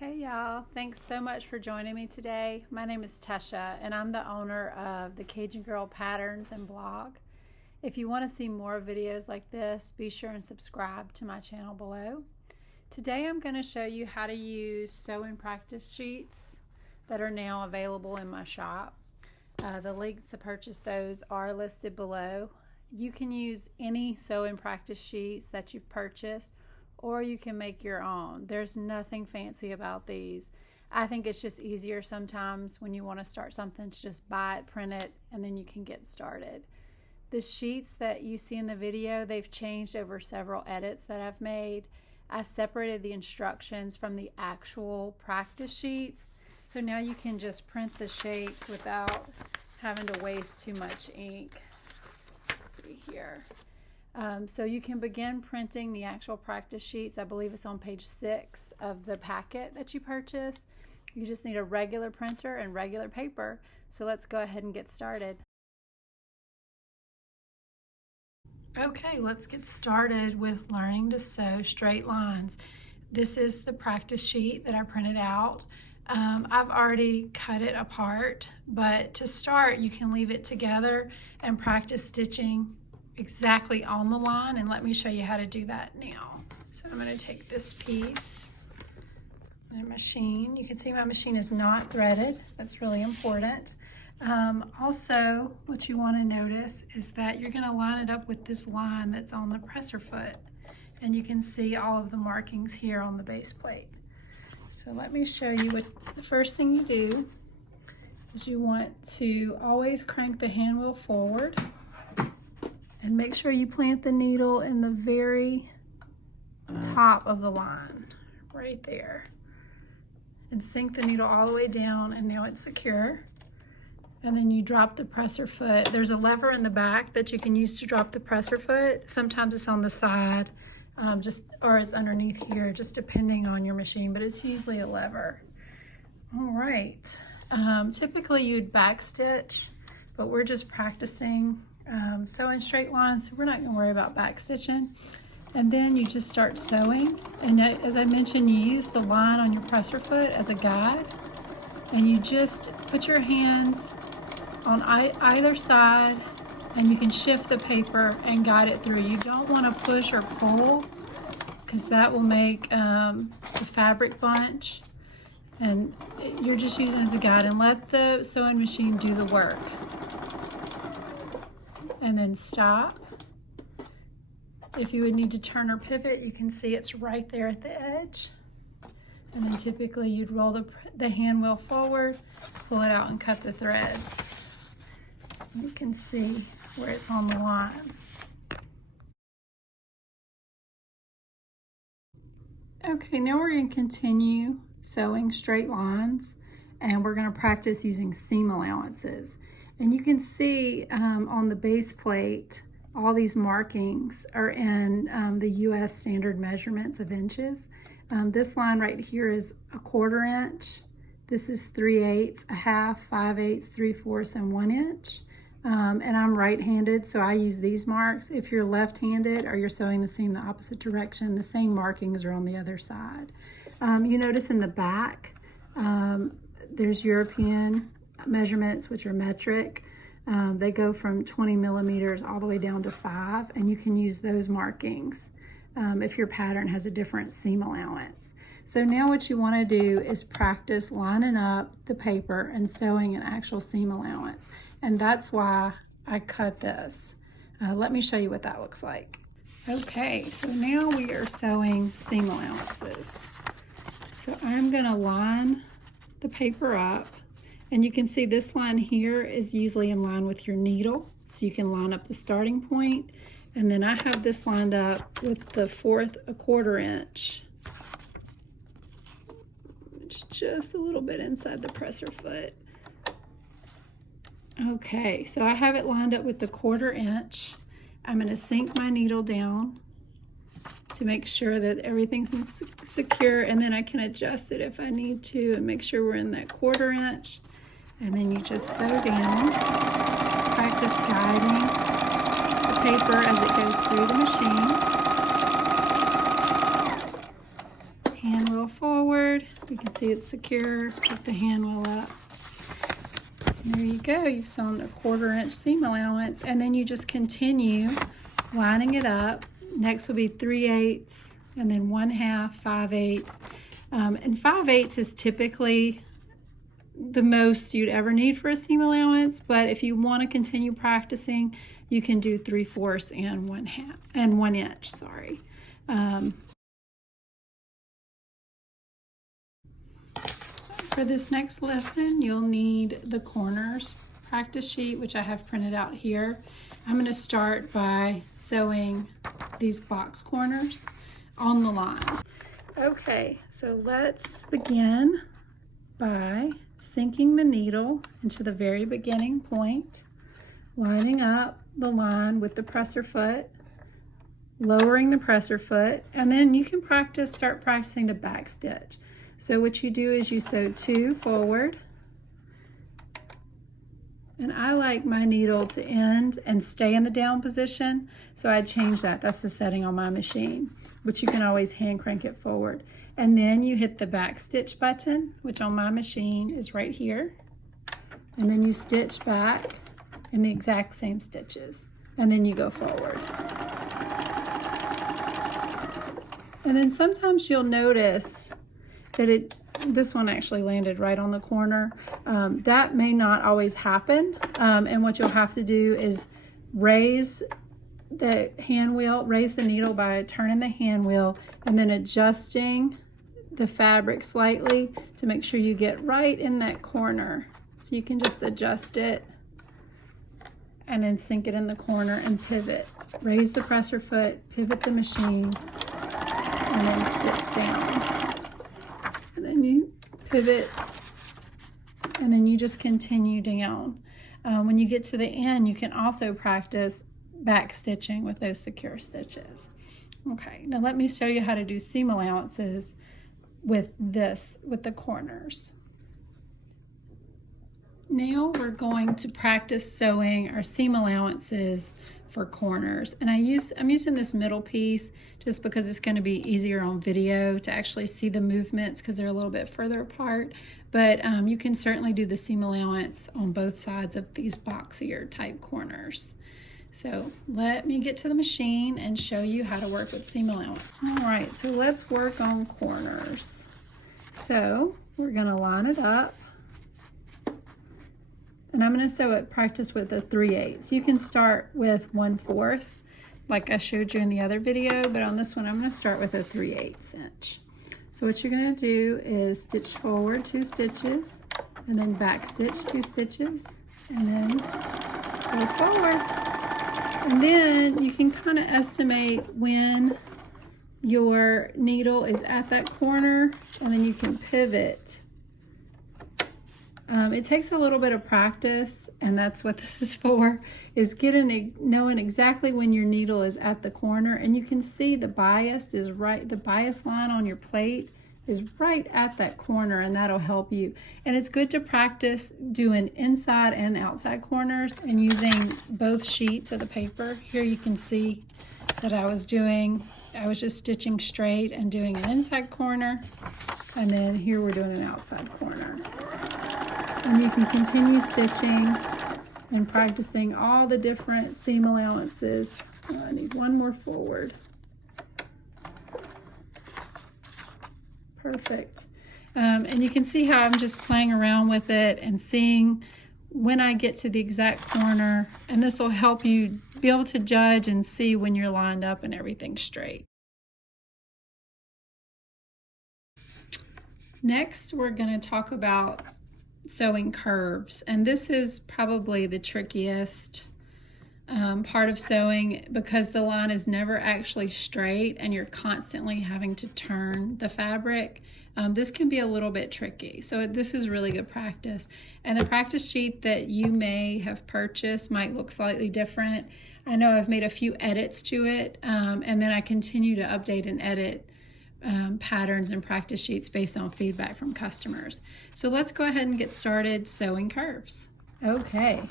Hey y'all, thanks so much for joining me today. My name is Tesha and I'm the owner of the Cajun Girl Patterns and blog. If you want to see more videos like this, be sure and subscribe to my channel below. Today I'm going to show you how to use sewing practice sheets that are now available in my shop. The links to purchase those are listed below. You can use any sewing practice sheets that you've purchased, or you can make your own. There's nothing fancy about these. I think it's just easier sometimes when you want to start something to just buy it, print it, and then you can get started. The sheets that you see in the video, they've changed over several edits that I've made. I separated the instructions from the actual practice sheets, so now you can just print the shapes without having to waste too much ink. Let's see here. So you can begin printing the actual practice sheets. I believe it's on page 6 of the packet that you purchase. You just need a regular printer and regular paper. So let's go ahead and get started. Okay, let's get started with learning to sew straight lines. This is the practice sheet that I printed out. I've already cut it apart, but to start you can leave it together and practice stitching exactly on the line, and let me show you how to do that now. So I'm going to take this piece and machine. You can see my machine is not threaded. That's really important. Also, what you want to notice is that you're going to line it up with this line that's on the presser foot, and you can see all of the markings here on the base plate. So let me show you what the first thing you do is you want to always crank the hand wheel forward and make sure you plant the needle in the very top of the line, right there. And sink the needle all the way down, and now it's secure. And then you drop the presser foot. There's a lever in the back that you can use to drop the presser foot. Sometimes it's on the side, or it's underneath here, just depending on your machine, but it's usually a lever. All right. Typically you'd back stitch, but we're just practicing sewing straight lines, so we're not going to worry about back stitching. And then you just start sewing, and as I mentioned, you use the line on your presser foot as a guide, and you just put your hands on either side, and you can shift the paper and guide it through. You don't want to push or pull, because that will make the fabric bunch, and you're just using it as a guide, and let the sewing machine do the work. And then stop. If you would need to turn or pivot, you can see it's right there at the edge. And then typically you'd roll the hand wheel forward, pull it out, and cut the threads. You can see where it's on the line. Okay, now we're going to continue sewing straight lines, and we're going to practice using seam allowances. And you can see on the base plate, all these markings are in the US standard measurements of inches. This line right here is 1/4 inch. This is 3/8, 1/2, 5/8, 3/4, and 1 inch. And I'm right-handed, so I use these marks. If you're left-handed or you're sewing the seam the opposite direction, the same markings are on the other side. You notice in the back, there's European measurements, which are metric. They go from 20 millimeters all the way down to 5, and you can use those markings if your pattern has a different seam allowance. So now what you want to do is practice lining up the paper and sewing an actual seam allowance, and that's why I cut this. Let me show you what that looks like. Okay, so now we are sewing seam allowances. So I'm going to line the paper up. And you can see this line here is usually in line with your needle, so you can line up the starting point. And then I have this lined up with the 4th 1/4 inch. It's just a little bit inside the presser foot. Okay, so I have it lined up with the 1/4 inch. I'm going to sink my needle down to make sure that everything's secure, and then I can adjust it if I need to and make sure we're in that 1/4 inch. And then you just sew down, practice guiding the paper as it goes through the machine. Hand wheel forward, we You can see it's secure. Pick the hand wheel up. And there you go. You've sewn a 1/4 inch seam allowance, and then you just continue lining it up. Next will be 3/8, and then 1/2, 5/8. And 5/8 is typically the most you'd ever need for a seam allowance, but if you want to continue practicing, you can do 3/4 and 1/2 and 1 inch, sorry. For this next lesson, you'll need the corners practice sheet, which I have printed out here. I'm going to start by sewing these box corners on the line. Okay, so let's begin by sinking the needle into the very beginning point, lining up the line with the presser foot, lowering the presser foot, and then you can start practicing the back stitch. So what you do is you sew 2 forward, and I like my needle to end and stay in the down position, so I change that. That's the setting on my machine, but you can always hand crank it forward. And then you hit the back stitch button, which on my machine is right here, and then you stitch back in the exact same stitches, and then you go forward. And then sometimes you'll notice that this one actually landed right on the corner. That may not always happen, and what you'll have to do is raise the hand wheel, raise the needle by turning the hand wheel and then adjusting the fabric slightly to make sure you get right in that corner. So you can just adjust it and then sink it in the corner and pivot. Raise the presser foot, pivot the machine, and then stitch down. And then you pivot, and then you just continue down. When you get to the end, you can also practice back stitching with those secure stitches. Okay, now let me show you how to do seam allowances with the corners. Now we're going to practice sewing our seam allowances for corners, and I'm using this middle piece just because it's going to be easier on video to actually see the movements because they're a little bit further apart, but you can certainly do the seam allowance on both sides of these boxier type corners. So let me get to the machine and show you how to work with seam allowance. All right, so let's work on corners. So we're going to line it up, and I'm going to sew it practice with a 3/8. You can start with 1/4 like I showed you in the other video, but on this one I'm going to start with a 3/8 inch. So what you're going to do is stitch forward 2 stitches and then back stitch 2 stitches and then go forward. And then you can kind of estimate when your needle is at that corner, and then you can pivot. It takes a little bit of practice, and that's what this is for, is knowing exactly when your needle is at the corner. And you can see the bias is right, the bias line on your plate is right at that corner, and that'll help you. And it's good to practice doing inside and outside corners and using both sheets of the paper. Here you can see that I was just stitching straight and doing an inside corner, and then here we're doing an outside corner. And you can continue stitching and practicing all the different seam allowances. I need one more forward. Perfect. And you can see how I'm just playing around with it and seeing when I get to the exact corner, and this will help you be able to judge and see when you're lined up and everything's straight. Next, we're going to talk about sewing curves, and this is probably the trickiest part of sewing because the line is never actually straight and you're constantly having to turn the fabric. This can be a little bit tricky, so this is really good practice. And the practice sheet that you may have purchased might look slightly different. I know I've made a few edits to it, and then I continue to update and edit patterns and practice sheets based on feedback from customers. So let's go ahead and get started sewing curves. Okay,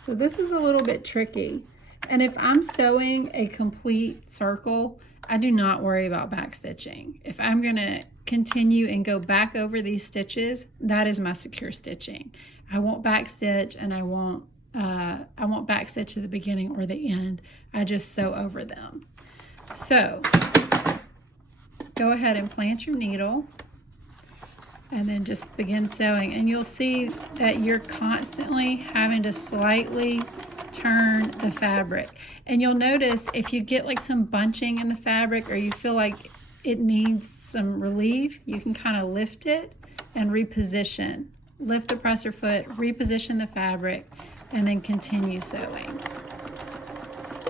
so this is a little bit tricky, and if I'm sewing a complete circle, I do not worry about back stitching. If I'm going to continue and go back over these stitches, that is my secure stitching. I won't back stitch, and I won't back stitch at the beginning or the end. I just sew over them. So go ahead and plant your needle and then just begin sewing, and you'll see that you're constantly having to slightly turn the fabric. And you'll notice if you get like some bunching in the fabric, or you feel like it needs some relief, you can kind of lift it and reposition. Lift the presser foot, reposition the fabric, and then continue sewing.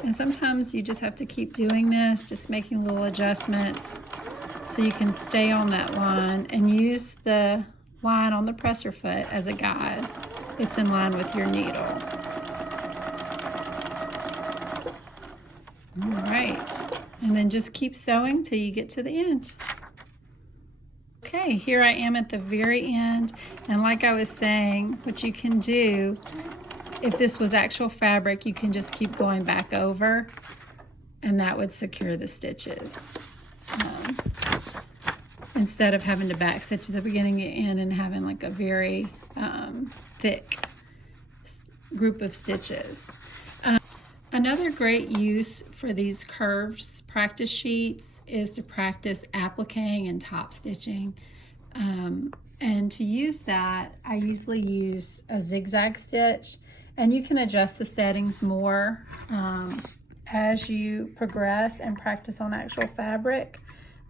And sometimes you just have to keep doing this, just making little adjustments so you can stay on that line and use the line on the presser foot as a guide. It's in line with your needle. All right, and then just keep sewing till you get to the end. Okay, here I am at the very end, and like I was saying, what you can do, if this was actual fabric, you can just keep going back over, and that would secure the stitches. Instead of having to back stitch at the beginning and end and having like a very thick group of stitches. Another great use for these curves practice sheets is to practice appliquing and top stitching. And to use that, I usually use a zigzag stitch, and you can adjust the settings more as you progress and practice on actual fabric.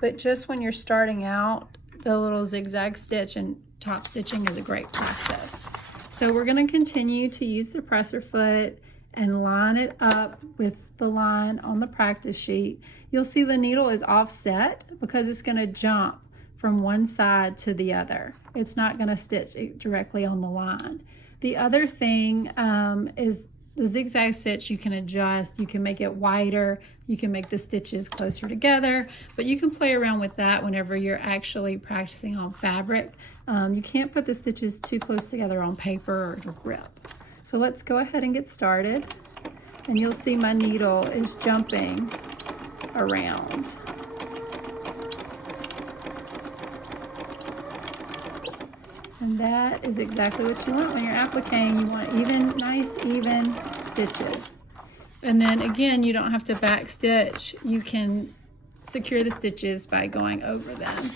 But just when you're starting out, the little zigzag stitch and top stitching is a great practice. So we're going to continue to use the presser foot and line it up with the line on the practice sheet. You'll see the needle is offset because it's going to jump from one side to the other. It's not going to stitch directly on the line. The other thing is the zigzag stitch. You can adjust, you can make it wider, you can make the stitches closer together, but you can play around with that whenever you're actually practicing on fabric. You can't put the stitches too close together on paper or it'll rip. So let's go ahead and get started, and you'll see my needle is jumping around. And that is exactly what you want when you're appliquing. You want even, nice, even stitches. And then again, you don't have to back stitch. You can secure the stitches by going over them.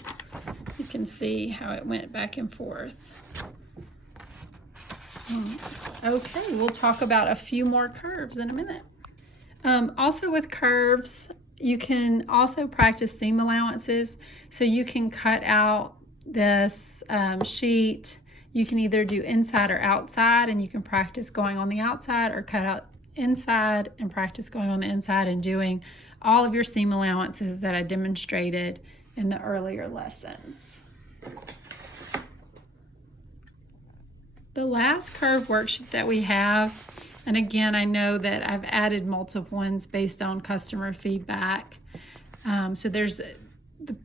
You can see how it went back and forth. Okay, we'll talk about a few more curves in a minute. Also with curves, you can also practice seam allowances. So you can cut out this sheet. You can either do inside or outside, and you can practice going on the outside, or cut out inside and practice going on the inside and doing all of your seam allowances that I demonstrated in the earlier lessons. The last curve worksheet that we have, and again, I know that I've added multiple ones based on customer feedback. So the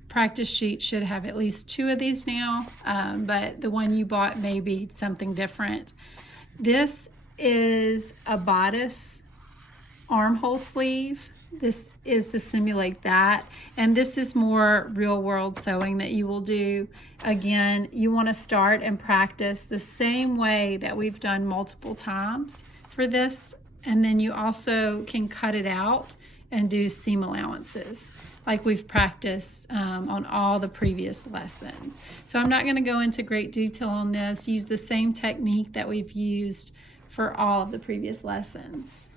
practice sheet should have at least 2 of these now, but the one you bought may be something different. This is a bodice armhole sleeve. This is to simulate that, and this is more real world sewing that you will do. Again, you want to start and practice the same way that we've done multiple times for this, and then you also can cut it out and do seam allowances like we've practiced on all the previous lessons. So I'm not going to go into great detail on this. Use the same technique that we've used for all of the previous lessons.